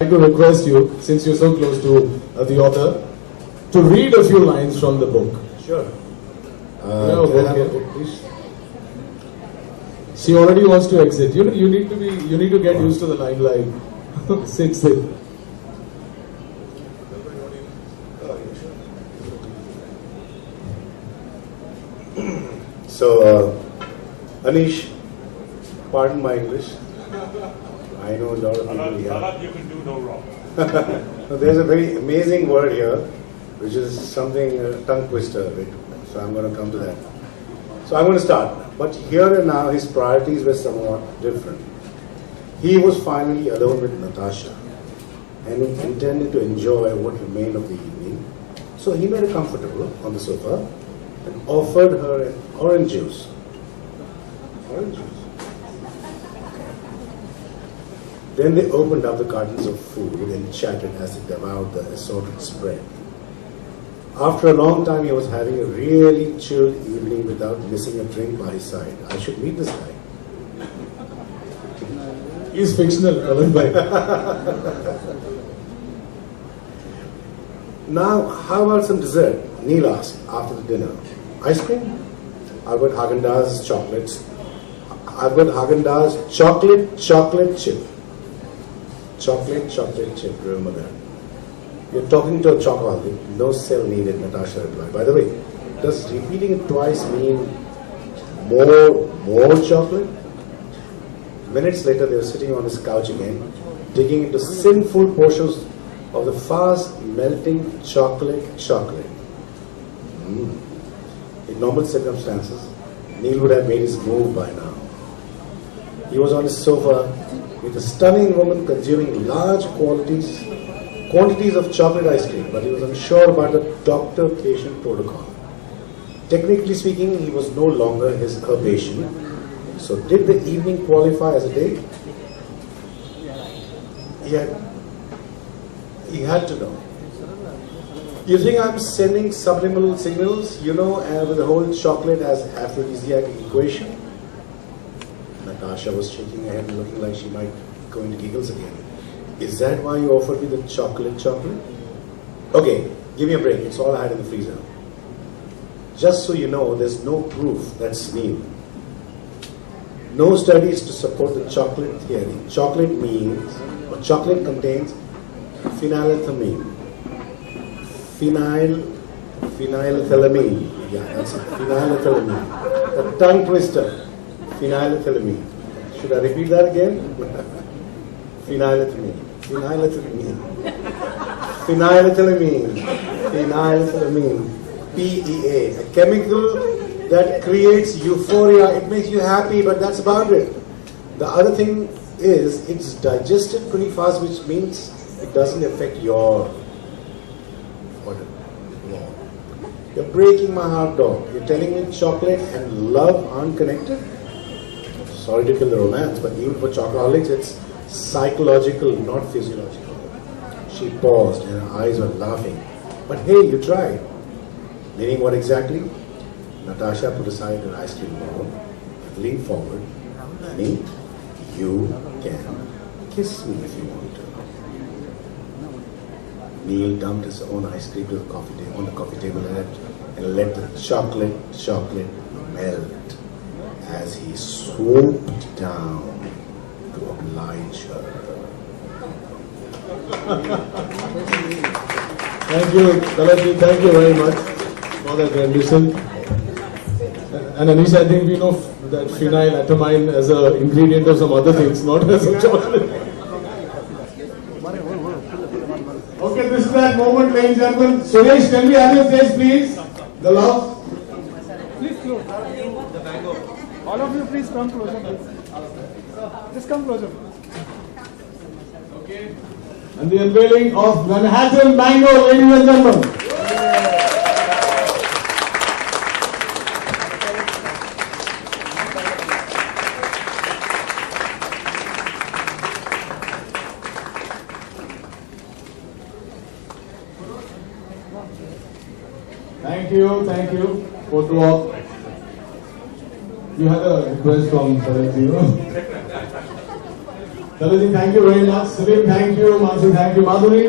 I'd like to request you, since you're so close to the author, to read a few lines from the book. Sure. Can I have a book, please? She already wants to exit. You need to get used to the limelight. Sit. So, Anish, pardon my English. I know a lot of people here. Talat, you can do no wrong. There's a very amazing word here, which is something tongue twister. So I'm going to come to that. So I'm going to start. But here and now, his priorities were somewhat different. He was finally alone with Natasha and intended to enjoy what remained of the evening. So he made her comfortable on the sofa and offered her an orange juice. Orange juice. Then they opened up the cartons of food and chatted as they devoured the assorted spread. After a long time, he was having a really chilled evening without missing a drink by his side. I should meet this guy. He's fictional, Kalan bhai. Now, how about some dessert? Neil asked after the dinner. Ice cream? I've got Haagen-Dazs chocolates. I've got Haagen-Dazs chocolate chip. Chocolate chip, remember that. You're talking to a chocolate. No cell needed, Natasha replied. By the way, does repeating it twice mean more chocolate? Minutes later, they were sitting on his couch again, digging into sinful portions of the fast melting chocolate. In normal circumstances, Neil would have made his move by now. He was on his sofa with a stunning woman consuming large quantities of chocolate ice cream, but he was unsure about the doctor-patient protocol. Technically speaking, he was no longer her patient. So did the evening qualify as a date? He had to know. You think I'm sending subliminal signals, with the whole chocolate as aphrodisiac equation? Natasha was shaking her head and looking like she might go into giggles again. Is that why you offered me the chocolate? Okay, give me a break. It's all I had in the freezer. Just so you know, there's no proof that's Neil. No studies to support the chocolate theory. Chocolate contains phenylethylamine. Phenylethylamine. Yeah, that's it. Phenylethylamine. The tongue twister. Phenylethylamine. Should I repeat that again? Phenylethylamine. PEA. A chemical that creates euphoria. It makes you happy, but that's about it. The other thing is, it's digested pretty fast, which means it doesn't affect your order. You're breaking my heart, dog. You're telling me chocolate and love aren't connected? Sorry to kill the romance, but even for chocoholics, it's psychological, not physiological. She paused and her eyes were laughing. But hey, you tried. Meaning what exactly? Natasha put aside her ice cream bowl, leaned forward. Honey, you can kiss me if you want to. Neil dumped his own ice cream to the on the coffee table and let the chocolate melt as he swooped down to oblige her. Thank you, Kalatji. Thank you very much for that rendition. And Anish, I think we know that phenylethylamine as an ingredient of some other things, not as a chocolate. Okay, this is that moment, ladies and gentlemen. Suresh, can we have your face, please? The love. Please close. All of you, please come closer. Please. Just come closer. Okay. And the unveiling of Manhattan Mango, ladies and gentlemen. Thank you. Photo op. You had a request from Saranjit. Dalaji, thank you very much. Salim, thank you. Mansi, thank you. Madhuri.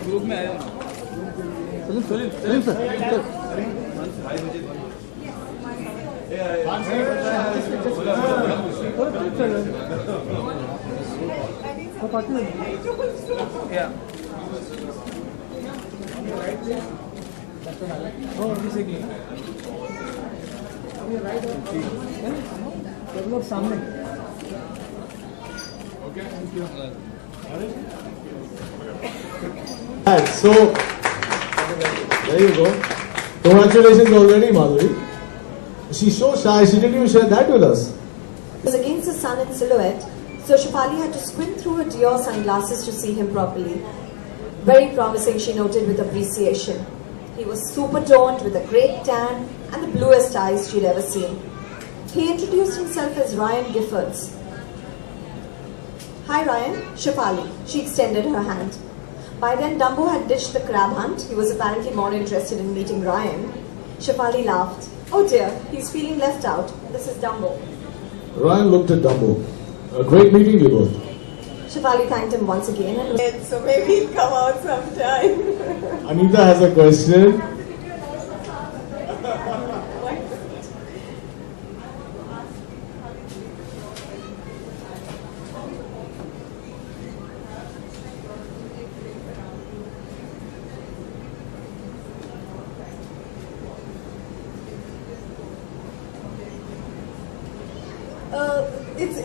Group में आया सलीम सर सामने So, there you go. Congratulations already, Madhuri. She's so shy, she didn't even share that with us. It was against the sun in silhouette, so Shefali had to squint through her Dior sunglasses to see him properly. Very promising, she noted with appreciation. He was super toned with a great tan and the bluest eyes she'd ever seen. He introduced himself as Ryan Giffords. Hi Ryan, Shefali. She extended her hand. By then, Dumbo had ditched the crab hunt. He was apparently more interested in meeting Ryan. Shefali laughed. Oh dear, he's feeling left out. This is Dumbo. Ryan looked at Dumbo. A great meeting you both. Shefali thanked him once again and was, so maybe he'll come out sometime. Anita has a question.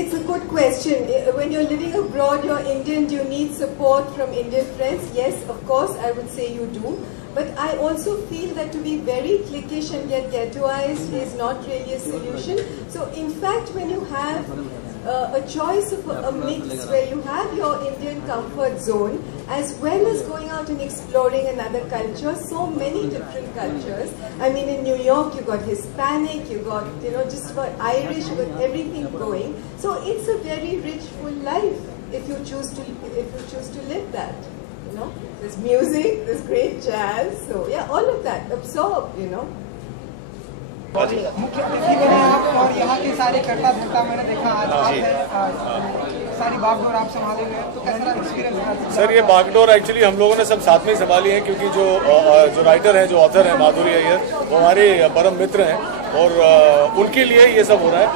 It's a good question. When you're living abroad, you're Indian, do you need support from Indian friends? Yes, of course, I would say you do. But I also feel that to be very cliquish and get ghettoized is not really a solution. So in fact, when you have a choice of a mix where you have your Indian comfort zone as well as going out and exploring another culture, so many different cultures. I mean, in New York you got Hispanic, you got just about Irish, you got everything going. So it's a very rich, full life if you choose to live that. There's music, there's great jazz, so yeah, all of that absorb. मुख्य अतिथि बने आप और यहाँ के सारे करता धरता मैंने देखा आज सारी बागडोर आप संभाले हुए हैं तो कैसा एक्सपीरियंस? सर ये बागडोर एक्चुअली हम लोगों ने सब साथ में ही संभाली है क्योंकि जो राइटर हैं जो ऑथर हैं माधुरी अय्यर वो हमारे परम मित्र हैं और उनके लिए ये सब हो रहा है।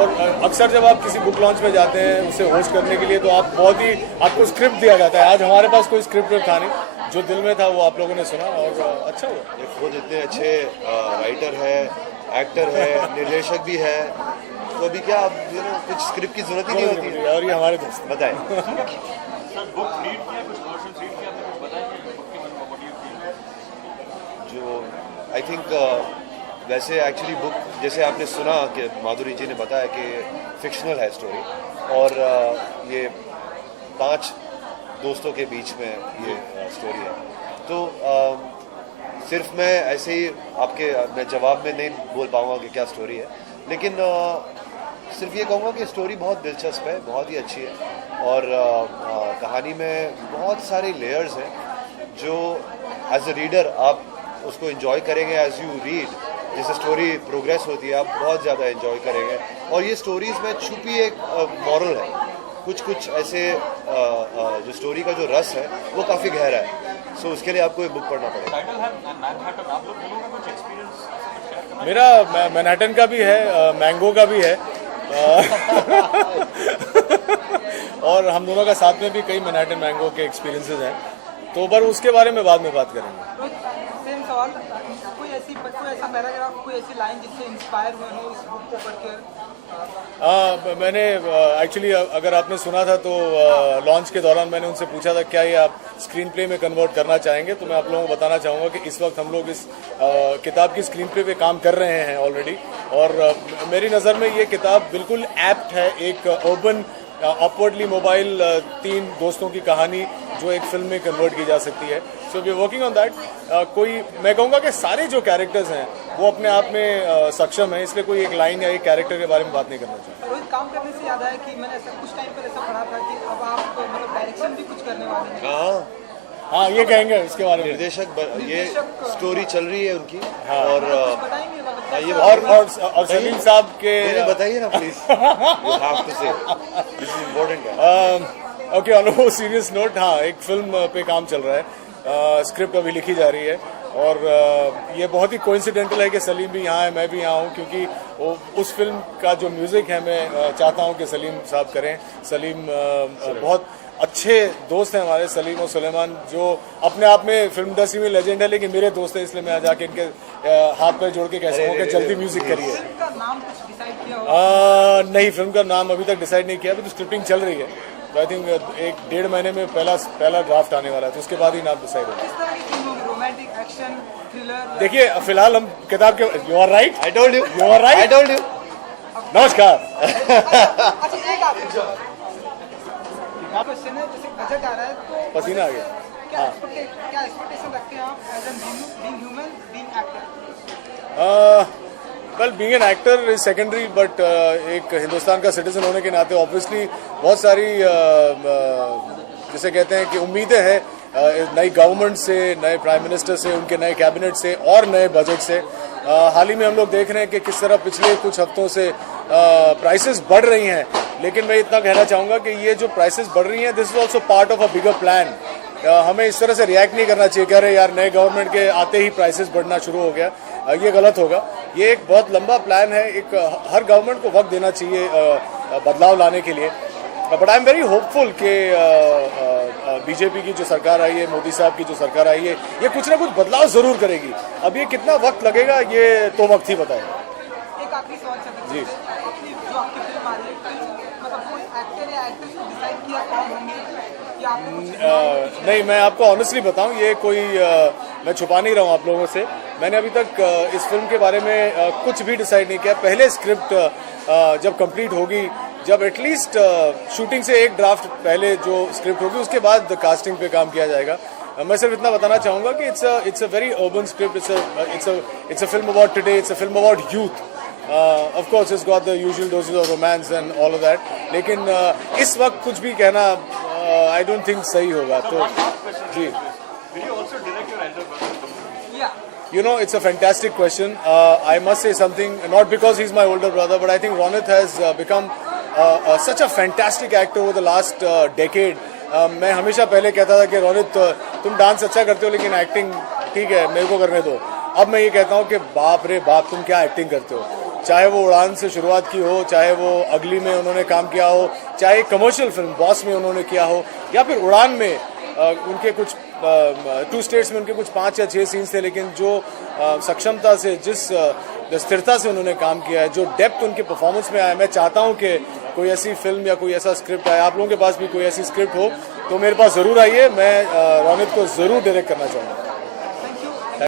और अक्सर जब आप किसी बुक लॉन्च में जाते हैं उसे होस्ट करने के लिए तो आप आपको स्क्रिप्ट दिया जाता है। आज हमारे पास कोई स्क्रिप्ट था नहीं, जो दिल में था वो आप लोगों ने सुना और अच्छा हुआ। खुद इतने अच्छे राइटर है, एक्टर है, निर्देशक भी है, तो अभी क्या अब कुछ स्क्रिप्ट की जरूरत ही नहीं होती है। और ये हमारे दोस्त बताएं। जो आई थिंक वैसे एक्चुअली बुक जैसे आपने सुना कि माधुरी जी ने बताया कि फिक्शनल है स्टोरी और ये 5 दोस्तों के बीच में ये स्टोरी है। तो सिर्फ मैं ऐसे ही मैं जवाब में नहीं बोल पाऊँगा कि क्या स्टोरी है, लेकिन सिर्फ ये कहूँगा कि स्टोरी बहुत दिलचस्प है, बहुत ही अच्छी है और कहानी में बहुत सारे लेयर्स हैं जो एज अ रीडर आप उसको एंजॉय करेंगे। एज यू रीड जैसे स्टोरी प्रोग्रेस होती है आप बहुत ज़्यादा एंजॉय करेंगे और ये स्टोरीज़ में छुपी एक मॉरल है, कुछ ऐसे जो स्टोरी का जो रस है वो काफ़ी गहरा है। सो उसके लिए आपको ये बुक पढ़ना पड़ेगा। मेरा मैनहट्टन का भी है, मैंगो का भी है और हम दोनों का साथ में भी कई मैनहट्टन मैंगो के एक्सपीरियंसेस हैं, तो पर उसके बारे में बाद में बात करेंगे। सेम सवाल, कोई ऐसा पैराग्राफ, कोई ऐसी लाइन जिससे इंस्पायर हुए हो इस बुक को पढ़कर? मैंने एक्चुअली अगर आपने सुना था तो लॉन्च के दौरान मैंने उनसे पूछा था क्या ये आप स्क्रीन प्ले में कन्वर्ट करना चाहेंगे, तो मैं आप लोगों को बताना चाहूँगा कि इस वक्त हम लोग इस किताब की स्क्रीन प्ले पे काम कर रहे हैं ऑलरेडी और मेरी नज़र में ये किताब बिल्कुल एप्ट है एक अर्बन अपवर्डली मोबाइल 3 दोस्तों की कहानी जो एक फिल्म में कन्वर्ट की जा सकती है. So we are working on that. कोई मैं कहूँगा कि सारे जो कैरेक्टर्स हैं वो अपने आप में सक्षम है, इसलिए कोई एक लाइन या एक कैरेक्टर के बारे में बात नहीं करना चाहिए. रोहित, काम करने से याद आया कि मैंने ऐसा कुछ टाइम पर ऐसा पढ़ा था कि अब आप मतलब डायरेक्शन भी कुछ करने वाले हैं. हाँ, ये कहेंगे इसके बारे में. निर्देशक ये स्टोरी चल रही है उनकी. हाँ. और बताएंगे मतलब ये और सलीम साहब के बताइए ना प्लीज. यू हैव टू से this is important. Okay, on a serious note, हाँ, एक फिल्म पे काम चल रहा है. स्क्रिप्ट अभी लिखी जा रही है और ये बहुत ही कोइंसिडेंटल है कि सलीम भी यहाँ है, मैं भी यहाँ हूँ, क्योंकि उस फिल्म का जो म्यूज़िक है मैं चाहता हूँ कि सलीम साहब करें. सलीम बहुत अच्छे दोस्त हैं हमारे, सलीम और सुलेमान, जो अपने आप में फिल्म इंडस्ट्री में लेजेंड है, लेकिन मेरे दोस्त हैं, इसलिए मैं आज जाके इनके हाथ पैर जोड़ के कह सकूँ कि जल्दी म्यूजिक करिए. फिल्म का नाम कुछ डिसाइड किया हो? नहीं, फिल्म का नाम अभी तक डिसाइड नहीं किया, अभी तो स्क्रिप्टिंग चल रही है. तो आई थिंक 1-1.5 महीने में पहला ड्राफ्ट आने वाला है, तो उसके बाद ही नाम डिसाइड होगा. किस तरह की फिल्म होगी? Romantic, action, thriller? देखिए, फिलहाल हम किताब के you are right. I told you. You are right. I told you. नमस्कार. अच्छा, एक आप क्वेश्चन है, जैसे बजट आ रहा है तो पसीना आ गया. क्या एक्सपेक्टेशन रखते हैं आप as an being human, being actor? Well, being an actor is secondary, but एक हिंदुस्तान का सिटीजन होने के नाते ऑब्वियसली बहुत सारी जिसे कहते हैं कि उम्मीदें हैं नई गवर्नमेंट से, नए प्राइम मिनिस्टर से, उनके नए कैबिनेट से और नए बजट से. हाल ही में हम लोग देख रहे हैं कि किस तरह पिछले कुछ हफ्तों से प्राइसेस बढ़ रही हैं, लेकिन मैं इतना कहना चाहूँगा कि ये जो प्राइसेस बढ़ रही हैं, this is also part of a बिगर प्लान. हमें इस तरह से रिएक्ट नहीं करना चाहिए कि अरे यार नए गवर्नमेंट के आते ही प्राइसेस बढ़ना शुरू हो गया. ये गलत होगा. ये एक बहुत लंबा प्लान है. एक हर गवर्नमेंट को वक्त देना चाहिए बदलाव लाने के लिए. But I am very hopeful कि बीजेपी की जो सरकार आई है, मोदी साहब की जो सरकार आई है, ये कुछ ना कुछ बदलाव जरूर करेगी. अब ये कितना वक्त लगेगा ये तो वक्त ही बताएगा. एक आखिरी सवाल सर, जी. अपनी जो आपकी फिल्म आ रही है, मतलब कोई एक्टर या एक्ट्रेस को डिसाइड किया कौन होंगे या आपने कुछ? नहीं, मैं आपको ऑनेस्टली बताऊं, ये कोई मैं छुपा नहीं रहा हूं आप लोगों से. मैंने अभी तक इस फिल्म के बारे में कुछ भी डिसाइड नहीं किया. पहले स्क्रिप्ट जब कंप्लीट होगी, जब एटलीस्ट शूटिंग से एक ड्राफ्ट पहले जो स्क्रिप्ट होगी, उसके बाद कास्टिंग पे काम किया जाएगा. मैं सिर्फ इतना बताना चाहूँगा कि it's a very urban script. It's a film about today. It's a film about youth. Of course, it's got the usual doses of romance and all of that. लेकिन इस वक्त कुछ भी कहना I don't think सही होगा. तो जी. You know, it's a fantastic question. I must say something, not because he's my older brother, but I think Ronit has become such a fantastic actor over the last decade. मैं हमेशा पहले कहता था कि रोनित तुम डांस अच्छा करते हो लेकिन एक्टिंग ठीक है, मेरे को करने दो. अब मैं ये कहता हूँ कि बाप रे बाप, तुम क्या एक्टिंग करते हो. चाहे वो उड़ान से शुरुआत की हो, चाहे वो अगली में उन्होंने काम किया हो, चाहे कमर्शियल फिल्म बॉस में उन्होंने किया हो, या फिर उड़ान में उनके कुछ 2 स्टेट्स में उनके कुछ 5 या 6 सीन्स थे, लेकिन जो सक्षमता से, जिस स्थिरता से उन्होंने काम किया है, जो डेप्थ उनके परफॉर्मेंस में आया, मैं चाहता हूं कि कोई ऐसी फिल्म या कोई ऐसा स्क्रिप्ट आए. आप लोगों के पास भी कोई ऐसी स्क्रिप्ट हो तो मेरे पास ज़रूर आइए. मैं रोनित को ज़रूर डायरेक्ट करना चाहूँगा.